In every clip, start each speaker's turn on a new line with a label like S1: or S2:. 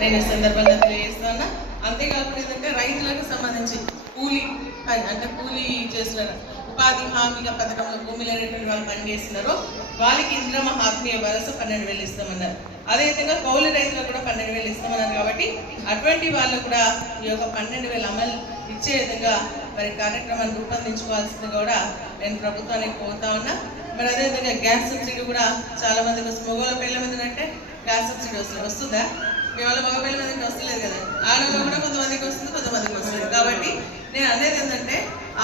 S1: నేను ఈ సందర్భంగా తెలియజేస్తున్నా. అంతేకాకుండా ఏంటంటే రైతులకు సంబంధించి కూలీ పని అంటే కూలీ చేస్తున్నారు. ఉపాధి హామీగా పథకంలో భూమిలో లేనటువంటి వాళ్ళు పనిచేస్తున్నారో. వాళ్ళకి ఇంద్రమ ఆత్మీయ భరోసా పన్నెండు వేలు ఇస్తామన్నారు. అదేవిధంగా కౌలు రైతులకు కూడా పన్నెండు వేలు ఇస్తామన్నారు కాబట్టి అటువంటి వాళ్ళు కూడా ఈ యొక్క పన్నెండు వేలు అమలు ఇచ్చే విధంగా మరి కార్యక్రమాన్ని రూపొందించుకోవాల్సింది కూడా నేను ప్రభుత్వానికి కోరుతా ఉన్నా. మరి అదేవిధంగా గ్యాస్ సబ్సిడీ కూడా చాలా మందికి వస్తుంది మగవాళ్ళ పిల్లల మీద అంటే గ్యాస్ సబ్సిడీ వస్తుంది వస్తుందా? కేవలం మగపిల్ల మగ వస్తలేదు కదా. ఆడవాళ్ళు కూడా కొంతమందికి వస్తుంది కొంతమందికి వస్తుంది. కాబట్టి నేను అనేది ఏంటంటే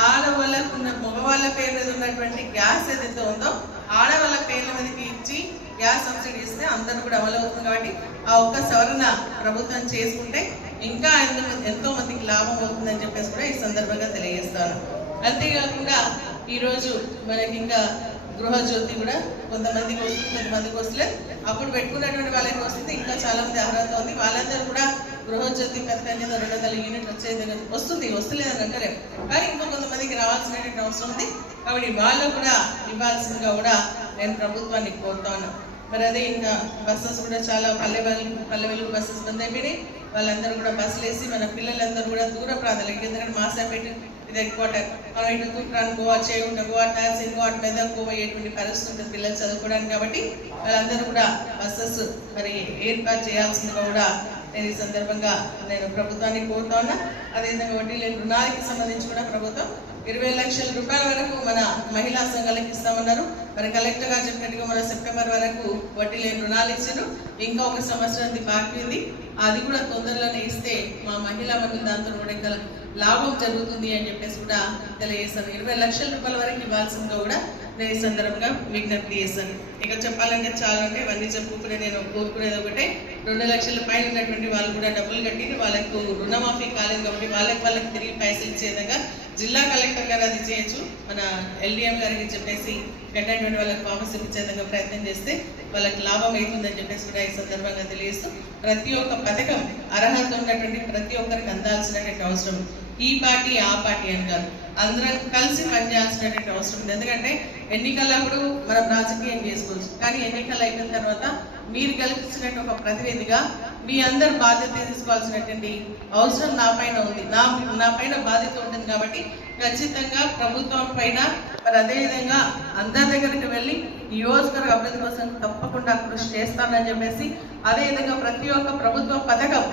S1: ఆడవాళ్ళకు ఉన్న మగవాళ్ళ పేరు మీద ఉన్నటువంటి గ్యాస్ ఏదైతే ఉందో ఆడవాళ్ళ పేర్ల మీదకి ఇచ్చి గ్యాస్ సబ్సిడీ ఇస్తే అందరూ కూడా అమలు అవుతుంది. కాబట్టి ఆ ఒక్క సవరణ ప్రభుత్వం చేసుకుంటే ఇంకా ఎందుకు ఎంతో మందికి లాభం అవుతుందని చెప్పేసి కూడా ఈ సందర్భంగా తెలియజేస్తాను. అంతేకాకుండా ఈరోజు మనకి ఇంకా గృహజ్యోతి కూడా కొంతమందికి వస్తుంది కొంతమందికి వస్తలేదు. అప్పుడు పెట్టుకున్నటువంటి వాళ్ళకి వస్తుంది. ఇంకా చాలా మంది అర్హత ఉంది. వాళ్ళందరూ కూడా గృహజ్యోతి పథకం రెండు వందల యూనిట్ వచ్చే దగ్గర వస్తుంది. వస్తలేదని అంటలేము కానీ ఇంకో కొంతమందికి రావాల్సినటువంటి అవసరం ఉంది. కాబట్టి వాళ్ళు కూడా ఇవ్వాల్సిందిగా కూడా నేను ప్రభుత్వాన్ని కోరుతాను. మరి అదే ఇంకా బస్సెస్ కూడా చాలా పల్లె పల్లె వెలుగు బస్సెస్ బంద్ అయిపోయినాయి వాళ్ళందరూ కూడా బస్సులు వేసి మన పిల్లలందరూ కూడా దూర ప్రాంతాలకు ఎందుకంటే మాసాపేట ఇది హెడ్ మనం ఇటు తూప్రాన్ గోవా చేయకుండా గోవా నార్సింగ్ గోవా మెదక్ గోవా అయ్యేటువంటి పరిస్థితి ఉంటుంది పిల్లలు చదువుకోవడానికి కాబట్టి వాళ్ళందరూ కూడా బస్సెస్ మరి ఏర్పాటు చేయాల్సిందిగా కూడా నేను ఈ సందర్భంగా నేను ప్రభుత్వాన్ని కోరుతా ఉన్నా. అదేవిధంగా వడ్డీ లేని రుణాలకి సంబంధించి కూడా ప్రభుత్వం ఇరవై లక్షల రూపాయల వరకు మన మహిళా సంఘాలకు ఇస్తామన్నారు. మరి కలెక్టర్ గారు చెప్పినట్టుగా మన సెప్టెంబర్ వరకు వడ్డీ లేని రుణాలు ఇచ్చారు. ఇంకా ఒక సంవత్సరానికి బాకీ ఉంది. అది కూడా తొందరలోనే ఇస్తే మా మహిళా మహిళ దాంతో కూడా ఇంకా లాభం జరుగుతుంది అని చెప్పేసి కూడా తెలియజేస్తాను ఇరవై లక్షల రూపాయల వరకు ఇవ్వాల్సిందిగా కూడా నేను ఈ సందర్భంగా విజ్ఞప్తి చేస్తాను ఇక చెప్పాలంటే చాలా అంటే ఇవన్నీ చెప్పుకునే నేను కోరుకునేది ఒకటే రెండు లక్షల పైన ఉన్నటువంటి వాళ్ళు కూడా డబ్బులు కట్టి వాళ్ళకు రుణమాఫీ కాలేదు కాబట్టి వాళ్ళకి వాళ్ళకి తిరిగి పైసలు ఇచ్చే విధంగా జిల్లా కలెక్టర్ గారు అది చేయొచ్చు. మన ఎల్డిఎం గారికి చెప్పేసి కట్టినటువంటి వాళ్ళకి వాపస్ ఇచ్చే విధంగా ప్రయత్నం చేస్తే వాళ్ళకి లాభం అవుతుందని చెప్పేసి కూడా ఈ సందర్భంగా తెలియజేస్తూ ప్రతి ఒక్క పథకం అర్హత ఉన్నటువంటి ప్రతి ఒక్కరికి అందాల్సినటువంటి అవసరం. ఈ పార్టీ ఆ పార్టీ అని కాదు. అందరం కలిసి పనిచేయాల్సినటువంటి అవసరం ఉంది. ఎందుకంటే ఎన్నికలప్పుడు మనం రాజకీయం చేసుకోవచ్చు. కానీ ఎన్నికలు అయిపోయిన తర్వాత మీరు గెలిపించినట్టు ఒక ప్రతినిధిగా మీ అందరు బాధ్యత తీసుకోవాల్సినటువంటి అవసరం నా పైన ఉంది. నా నా పైన బాధ్యత ఉంటుంది కాబట్టి ఖచ్చితంగా ప్రభుత్వం పైన మరి అదేవిధంగా అందరి దగ్గరికి వెళ్ళి నియోజకవర్గ అభివృద్ధి కోసం తప్పకుండా కృషి చేస్తానని చెప్పేసి అదేవిధంగా ప్రతి ఒక్క ప్రభుత్వ పథకం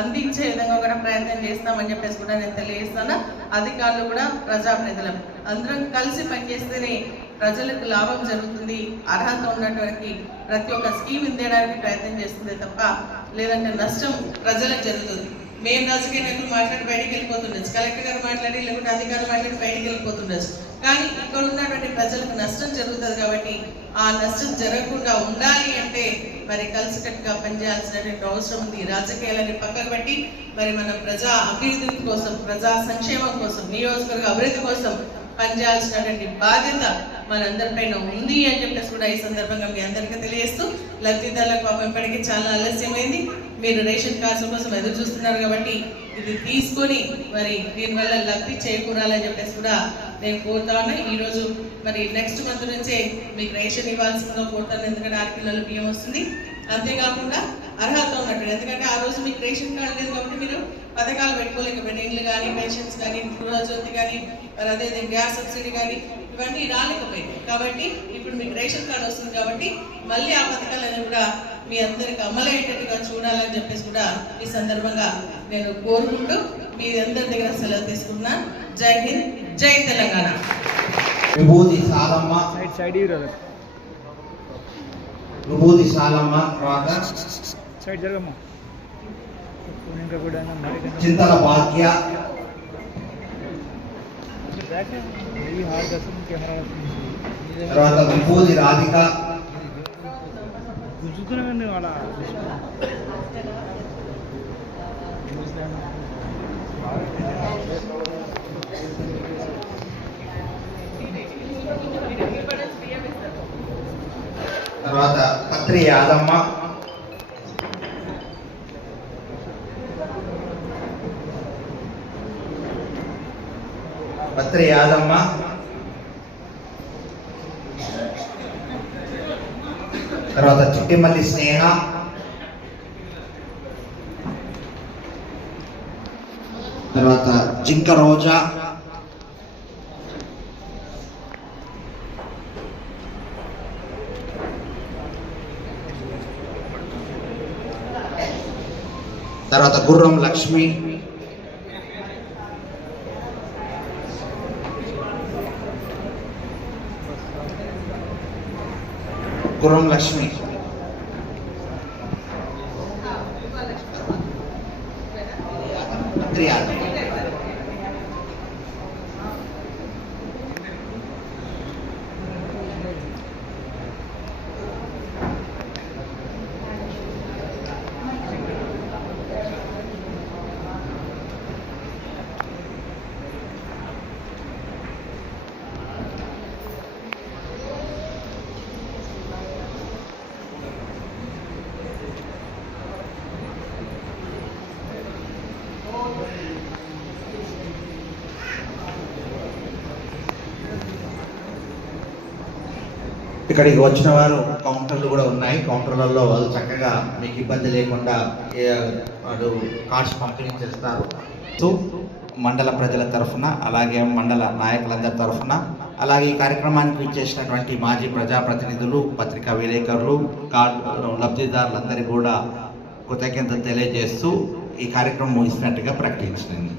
S1: అందించే విధంగా కూడా ప్రయత్నం చేస్తామని చెప్పేసి కూడా నేను తెలియజేస్తాను. అధికారులు కూడా ప్రజాప్రతినిధులం అందరం కలిసి పనిచేస్తేనే ప్రజలకు లాభం జరుగుతుంది. అర్హత ఉన్నటువంటి ప్రతి ఒక్క స్కీమ్ ఇందేయడానికి ప్రయత్నం చేస్తుంది తప్ప లేదంటే నష్టం ప్రజలకు జరుగుతుంది. మేము రాజకీయ నాయకులు మాట్లాడి బయటికి వెళ్ళిపోతుండొచ్చు. కలెక్టర్ గారు మాట్లాడి లేకుంటే అధికారులు మాట్లాడి బయటికి వెళ్ళిపోతుండొచ్చు. కానీ ఇక్కడ ఉన్నటువంటి ప్రజలకు నష్టం జరుగుతుంది కాబట్టి ఆ నష్టం జరగకుండా ఉండాలి అంటే మరి కలిసికట్టుగా పనిచేయాల్సినటువంటి అవసరం ఉంది. రాజకీయాలని పక్కకు పెట్టి మరి మన ప్రజా అభివృద్ధి కోసం ప్రజా సంక్షేమం కోసం నియోజకవర్గ అభివృద్ధి కోసం పనిచేయాల్సినటువంటి బాధ్యత మనందరిపైన ఉంది అని చెప్పేసి కూడా ఈ సందర్భంగా మీ అందరికీ తెలియజేస్తూ లబ్ధిదారులకు పాపం ఇప్పటికీ చాలా ఆలస్యమైంది. మీరు రేషన్ కార్డ్స్ కోసం ఎదురు చూస్తున్నారు కాబట్టి ఇది తీసుకొని మరి దీనివల్ల లబ్ధి చేకూరాలని చెప్పేసి కూడా నేను కోరుతా ఉన్నా. ఈరోజు మరి నెక్స్ట్ మంత్ నుంచే మీకు రేషన్ ఇవ్వాల్సిందిగా కోరుతాను. ఎందుకంటే ఆడపిల్లలు బియ్యం వస్తుంది. అంతేకాకుండా అర్హత ఉన్నట్టు. ఎందుకంటే ఆ రోజు మీకు రేషన్ కార్డు లేదు కాబట్టి మీరు పథకాలు పెట్టుకోలేకపోయినా. ఇండ్లు కానీ పెన్షన్స్ కానీ గృహజ్యోతి కానీ మరి అదే గ్యాస్ సబ్సిడీ కానీ ఇవన్నీ రాలేకపోయింది. కాబట్టి ఇప్పుడు మీకు రేషన్ కార్డు వస్తుంది కాబట్టి మళ్ళీ ఆ పథకాలన్నీ కూడా మీ అందరికి అమలయ్యేటట్టుగా చూడాలని చెప్పేసి కూడా ఈ సందర్భంగా నేను కోరుకుంటూ మీ అందరి దగ్గర సెలవు తీసుకున్నా. జై హింద్ జై తెలంగాణ.
S2: విభూతి సాలమ్మ.
S3: సైడ్ సైడ్ ఇవ్వరు
S2: విభూతి సాలమ్మ తర్వాత చింతల భాగ్య. తర్వాత విభూతి రాధిక. తర్వాత పత్రి యాదమ్మ. పత్రి యాదమ్మ తర్వాత చిట్టిమల్లి స్నేహ. తర్వాత జింక రోజా. తర్వాత గుర్రం లక్ష్మి. Chrome Lakshmi. ఇక్కడికి వచ్చిన వారు కౌంటర్లు కూడా ఉన్నాయి. కౌంటర్లలో వాళ్ళు చక్కగా మీకు ఇబ్బంది లేకుండా వాళ్ళు కార్డ్స్ పంపిణీ చేస్తారు. సో మండల ప్రజల తరఫున అలాగే మండల నాయకులందరి తరఫున అలాగే ఈ కార్యక్రమానికి ఇచ్చేసినటువంటి మాజీ ప్రజాప్రతినిధులు పత్రికా విలేకరులు కార్డు లబ్ధిదారులందరికీ కూడా కృతజ్ఞత తెలియజేస్తూ ఈ కార్యక్రమం ముగిసినట్టుగా ప్రకటించింది